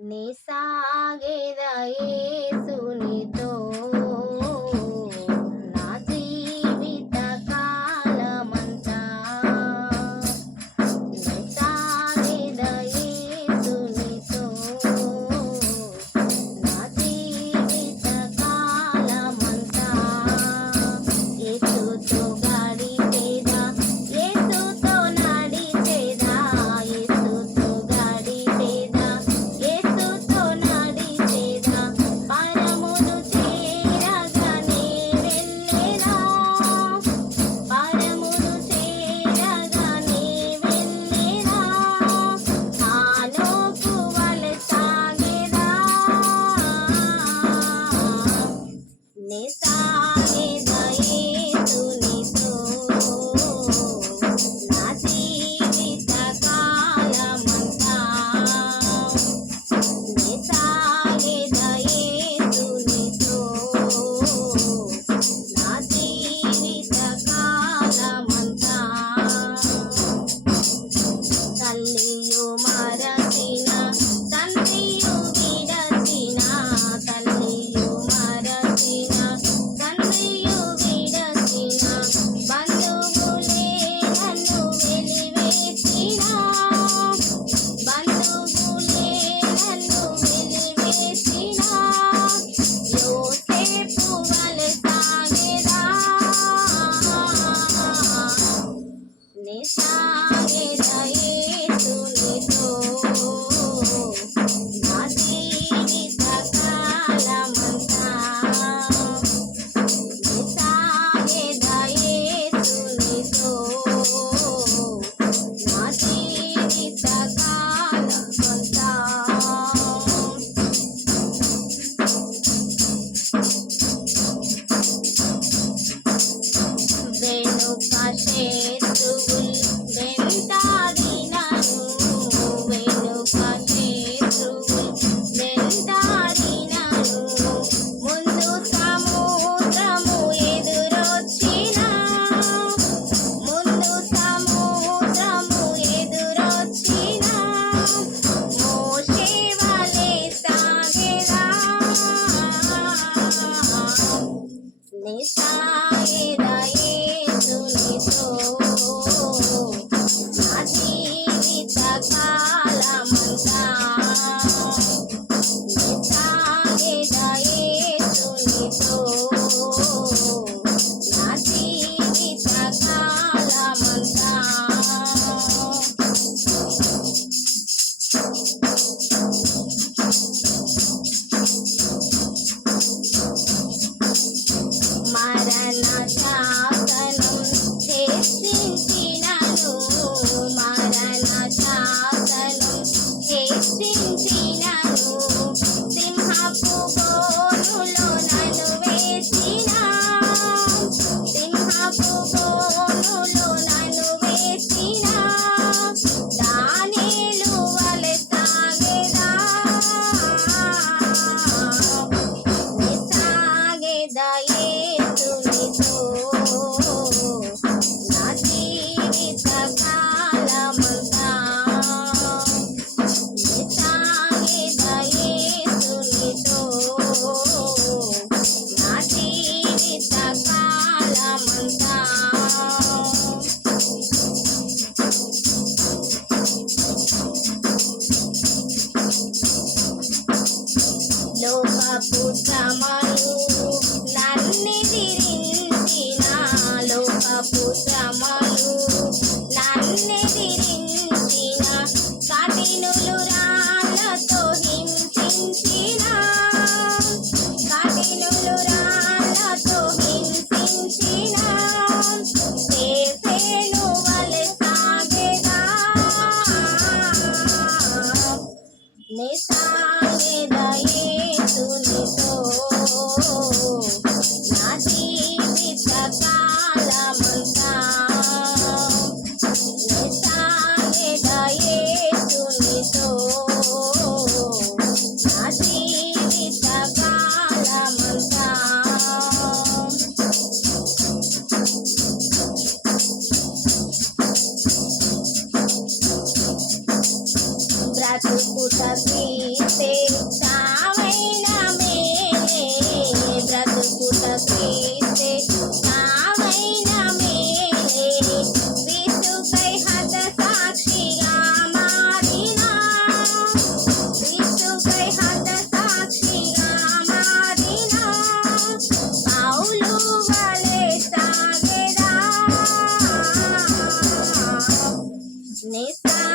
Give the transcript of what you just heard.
నీ సాగేద యేసునితో నా జీవిత కాలమంతా నీ సాగేద యేసునితో నా జీవిత కాలమంతా యేసుతో గడిపేదా యేసుతో నడిచేదా యేసుతో గడిపేదా యేసుతో నడిచేదా పరమును చేరగానే వెళ్ళేదా పరమును చేరగానే వెళ్ళేదా ఆలోకు వలె సాగేదా నే సాగేదా యేసునితో నా జీవిత కాలమంతా నే సాగేదా యేసునితో నా జీవిత కాలమంతా తల్లియు మరచిన తండ్రియు విడచిన తల్లియు మరచిన తండ్రియు విడచిన బంధువులే నన్ను వెలివేసిన బంధువులే నన్ను వెలివేసిన యోసేపు వలె సాగేదా నే సాగేదా యేసునితో నా జీవిత కాలమంతా నే సాగేదా యేసునితో నా జీవిత కాలమంతా వెనుక శత్రువులు వెంటాడినను వెనుక శత్రువులు వెంటాడినను ముందు సముద్రము ఎదురొచ్చినా ముందు సముద్రము ఎదురొచ్చినా మోషే వలె సాగేదా నే సాగేదా యేసునితో నా జీవిత కాలమంతా నే సాగేదా యేసునితో నా జీవిత కాలమంతా మరణ శాసనం హెచ్చించినను మరణ శాసనం హెచ్చించినను సింహపు బోనులో నన్ను వేసిన సింహపు బోనులో నన్ను వేసిన దానియేలు వలె సాగేదా నే సాగేదా యేసునితో నా జీవిత కాలమంతా నే సాగేదా యేసునితో నా జీవిత కాలమంతా లోకపు శ్రమలు నన్నెదిరించిన లోకపు శ్రమలు నన్నెదిరించిన కఠినులు రాళ్ళతో హింసించిన కఠినులు రాళ్ళతో హింసించిన సేఫేను వలె సాగేదా నే సాగేదా యేసునితో నా జీవిత కాలమంతా నే సాగేదా యేసునితో నా జీవిత కాలమంతా బ్రతుకుట క్రీస్తే నిసా